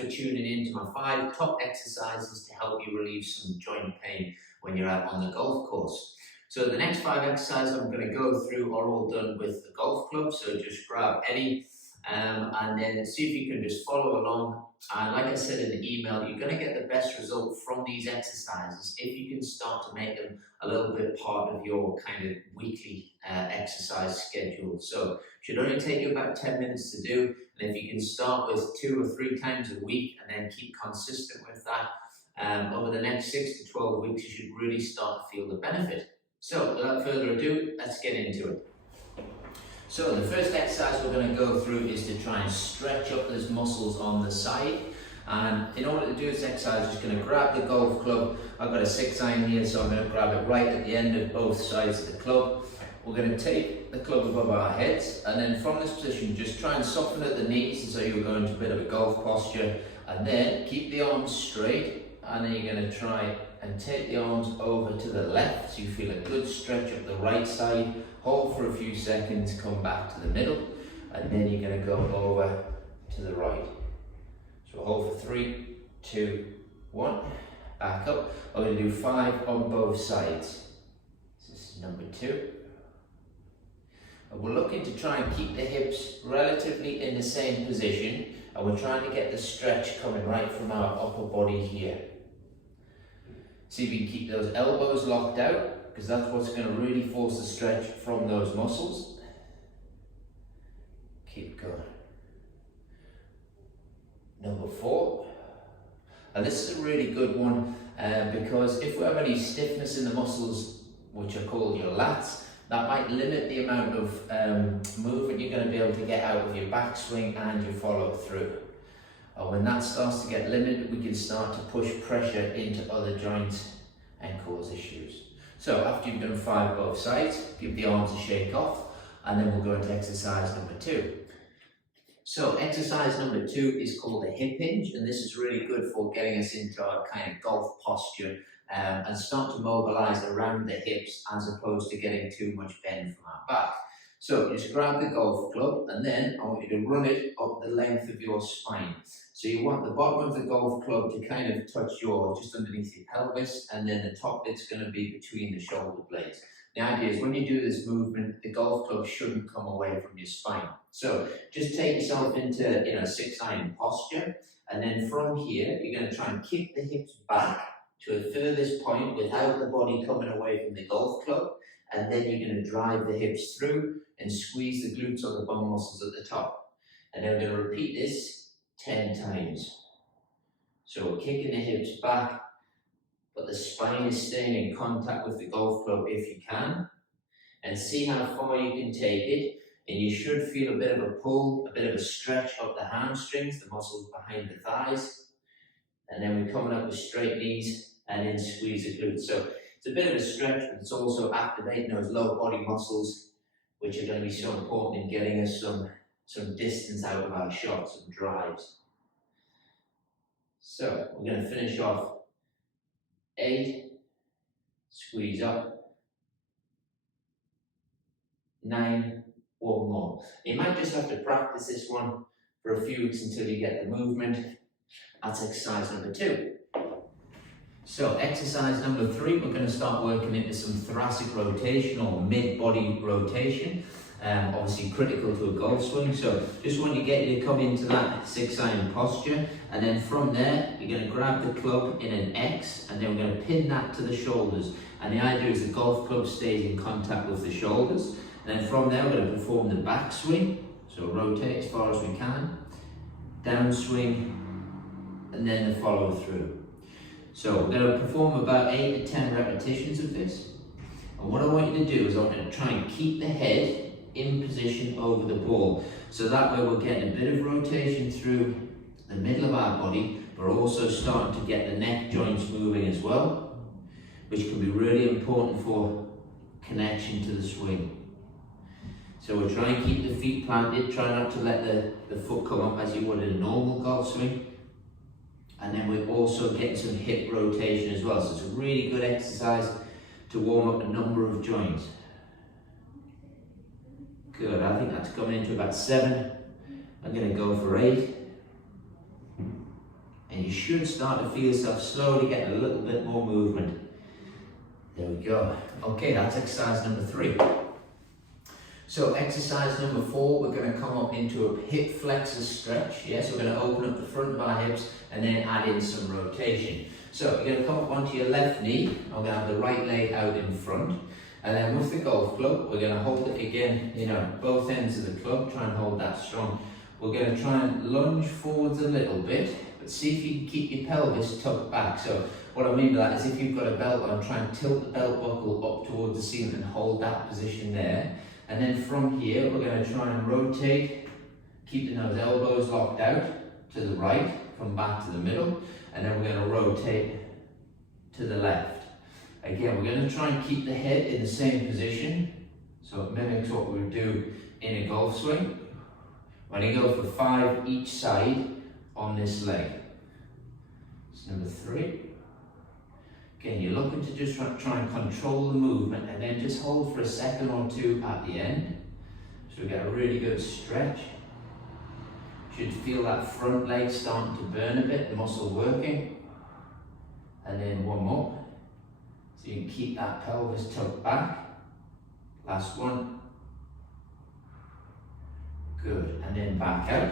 for tuning in to my 5 top exercises to help you relieve some joint pain when you're out on the golf course. So the next 5 exercises I'm going to go through are all done with the golf club, so just grab any and then see if you can just follow along. And like I said in the email, you're going to get the best result from these exercises if you can start to make them a little bit part of your kind of weekly exercise schedule. So it should only take you about 10 minutes to do, and if you can start with 2 or 3 times a week and then keep consistent with that, over the next 6 to 12 weeks, you should really start to feel the benefit. So without further ado, let's get into it. So the first exercise we're going to go through is to try and stretch up those muscles on the side. And in order to do this exercise, I'm just going to grab the golf club. I've got a 6-iron here, so I'm going to grab it right at the end of both sides of the club. We're going to take the club above our heads, and then from this position, just try and soften at the knees, so you'll go into a bit of a golf posture. And then keep the arms straight, and then you're going to try and take the arms over to the left, so you feel a good stretch up the right side. Hold for a few seconds, come back to the middle, and then you're going to go over to the right. So hold for 3, 2, 1, back up. I'm going to do 5 on both sides. So this is number 2. And we're looking to try and keep the hips relatively in the same position, and we're trying to get the stretch coming right from our upper body here. See if you can keep those elbows locked out, because that's what's going to really force the stretch from those muscles. Keep going. Number 4. And this is a really good one because if we have any stiffness in the muscles, which are called your lats, that might limit the amount of movement you're going to be able to get out of your backswing and your follow through. And when that starts to get limited, we can start to push pressure into other joints and cause issues. So after you've done 5 both sides, give the arms a shake off, and then we'll go into exercise number 2. So exercise number 2 is called the hip hinge, and this is really good for getting us into our kind of golf posture and start to mobilize around the hips as opposed to getting too much bend from our back. So just grab the golf club, and then I want you to run it up the length of your spine. So you want the bottom of the golf club to kind of touch just underneath your pelvis, and then the top bit's going to be between the shoulder blades. The idea is when you do this movement, the golf club shouldn't come away from your spine. So just take yourself into a 6-iron posture, and then from here, you're going to try and kick the hips back to a furthest point without the body coming away from the golf club, and then you're going to drive the hips through and squeeze the glutes or the bum muscles at the top. And then we're going to repeat this 10 times. So we're kicking the hips back, but the spine is staying in contact with the golf club if you can. And see how far you can take it. And you should feel a bit of a pull, a bit of a stretch up the hamstrings, the muscles behind the thighs. And then we're coming up with straight knees and then squeeze the glutes. So it's a bit of a stretch, but it's also activating those lower body muscles, which are going to be so important in getting us some distance out of our shots and drives. So we're going to finish off 8, squeeze up, 9, 1 more. You might just have to practice this one for a few weeks until you get the movement. That's exercise number 2. So exercise number 3, we're going to start working into some thoracic rotation or mid-body rotation. Obviously critical to a golf swing. So just want to get you to come into that 6-iron posture, and then from there you're going to grab the club in an X, and then we're going to pin that to the shoulders. And the idea is the golf club stays in contact with the shoulders. And then from there we're going to perform the backswing. So rotate as far as we can, downswing, and then the follow through. So we're going to perform about 8 to 10 repetitions of this. And what I want you to do is I want you to try and keep the head in position over the ball. So that way we're getting a bit of rotation through the middle of our body, but also starting to get the neck joints moving as well, which can be really important for connection to the swing. So we're trying to keep the feet planted, try not to let the foot come up as you would in a normal golf swing. And then we're also getting some hip rotation as well. So it's a really good exercise to warm up a number of joints. Good, I think that's coming into about 7. I'm going to go for 8. And you should start to feel yourself slowly getting a little bit more movement. There we go. Okay, that's exercise number 3. So exercise number 4, we're going to come up into a hip flexor stretch. Yes, we're going to open up the front of our hips and then add in some rotation. So you're going to come up onto your left knee. I'm going to have the right leg out in front. And then with the golf club, we're going to hold it again, both ends of the club. Try and hold that strong. We're going to try and lunge forwards a little bit, but see if you can keep your pelvis tucked back. So what I mean by that is if you've got a belt on, try and tilt the belt buckle up towards the ceiling and hold that position there. And then from here, we're going to try and rotate, keeping those elbows locked out to the right, come back to the middle, and then we're going to rotate to the left. Again, we're going to try and keep the head in the same position, so it mimics what we would do in a golf swing. When you go for 5 each side on this leg. It's number 3. Again, you're looking to just try and control the movement and then just hold for a second or 2 at the end. So we get a really good stretch. Should feel that front leg starting to burn a bit, the muscle working. And then one more. So you can keep that pelvis tucked back. Last one. Good, and then back out.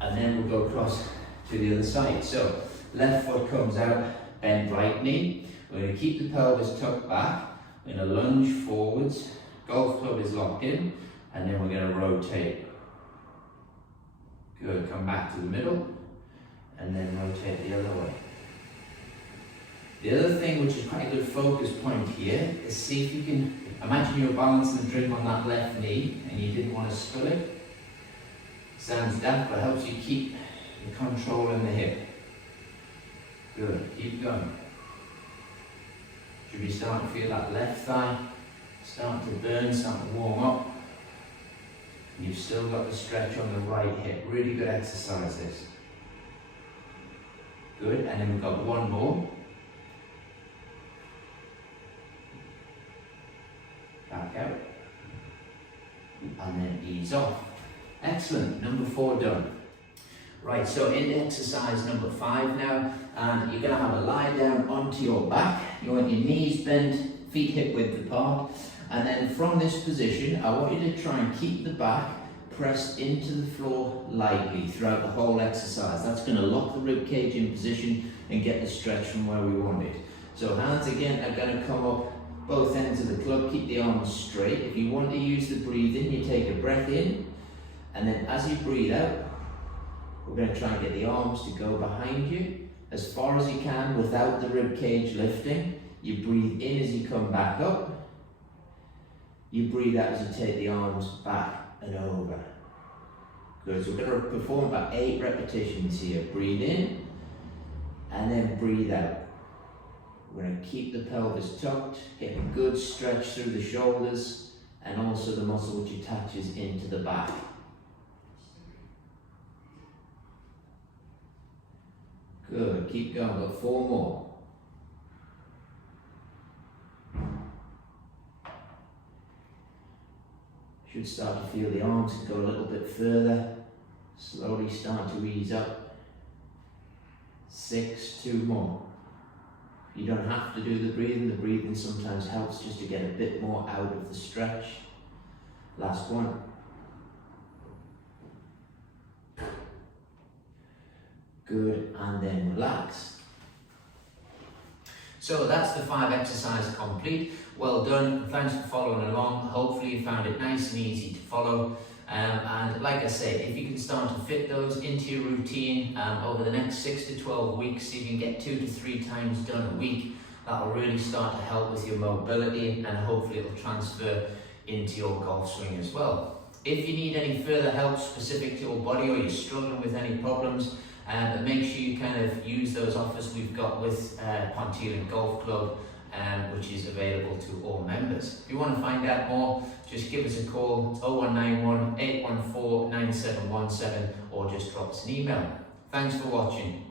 And then we'll go across to the other side. So left foot comes out, bend right knee. We're going to keep the pelvis tucked back. We're going to lunge forwards. Golf club is locked in. And then we're going to rotate. Good, come back to the middle. And then rotate the other way. The other thing which is quite a good focus point here is see if you can, imagine you're balancing the drink on that left knee and you didn't want to spill it. Sounds daft, but helps you keep the control in the hip. Good, keep going. Should be starting to feel that left thigh start to burn, start to warm up. And you've still got the stretch on the right hip. Really good exercise this. Good, and then we've got one more. Back out. And then ease off. Excellent, number 4 done. Right, so in exercise number 5 now, and you're going to have a lie down onto your back. You want your knees bent, feet hip width apart, and then from this position, I want you to try and keep the back pressed into the floor lightly throughout the whole exercise. That's going to lock the rib cage in position and get the stretch from where we want it. So hands again are going to come up both ends of the club, keep the arms straight. If you want to use the breathing, you take a breath in, and then as you breathe out, we're going to try and get the arms to go behind you as far as you can without the rib cage lifting. You breathe in as you come back up. You breathe out as you take the arms back and over. Good, so we're going to perform about 8 repetitions here. Breathe in and then breathe out. We're going to keep the pelvis tucked, get a good stretch through the shoulders and also the muscle which attaches into the back. Good, keep going, got 4 more. Should start to feel the arms go a little bit further. Slowly start to ease up. 6, 2 more. You don't have to do the breathing sometimes helps just to get a bit more out of the stretch. Last one. Good, and then relax. So that's the 5 exercises complete. Well done, thanks for following along. Hopefully you found it nice and easy to follow. And like I said, if you can start to fit those into your routine over the next 6 to 12 weeks, so you can get 2 to 3 times done a week, that will really start to help with your mobility and hopefully it will transfer into your golf swing as well. If you need any further help specific to your body or you're struggling with any problems, make sure you kind of use those offers we've got with Ponteland Golf Club, which is available to all members. If you want to find out more, just give us a call. It's 0191 814 9717 or just drop us an email. Thanks for watching.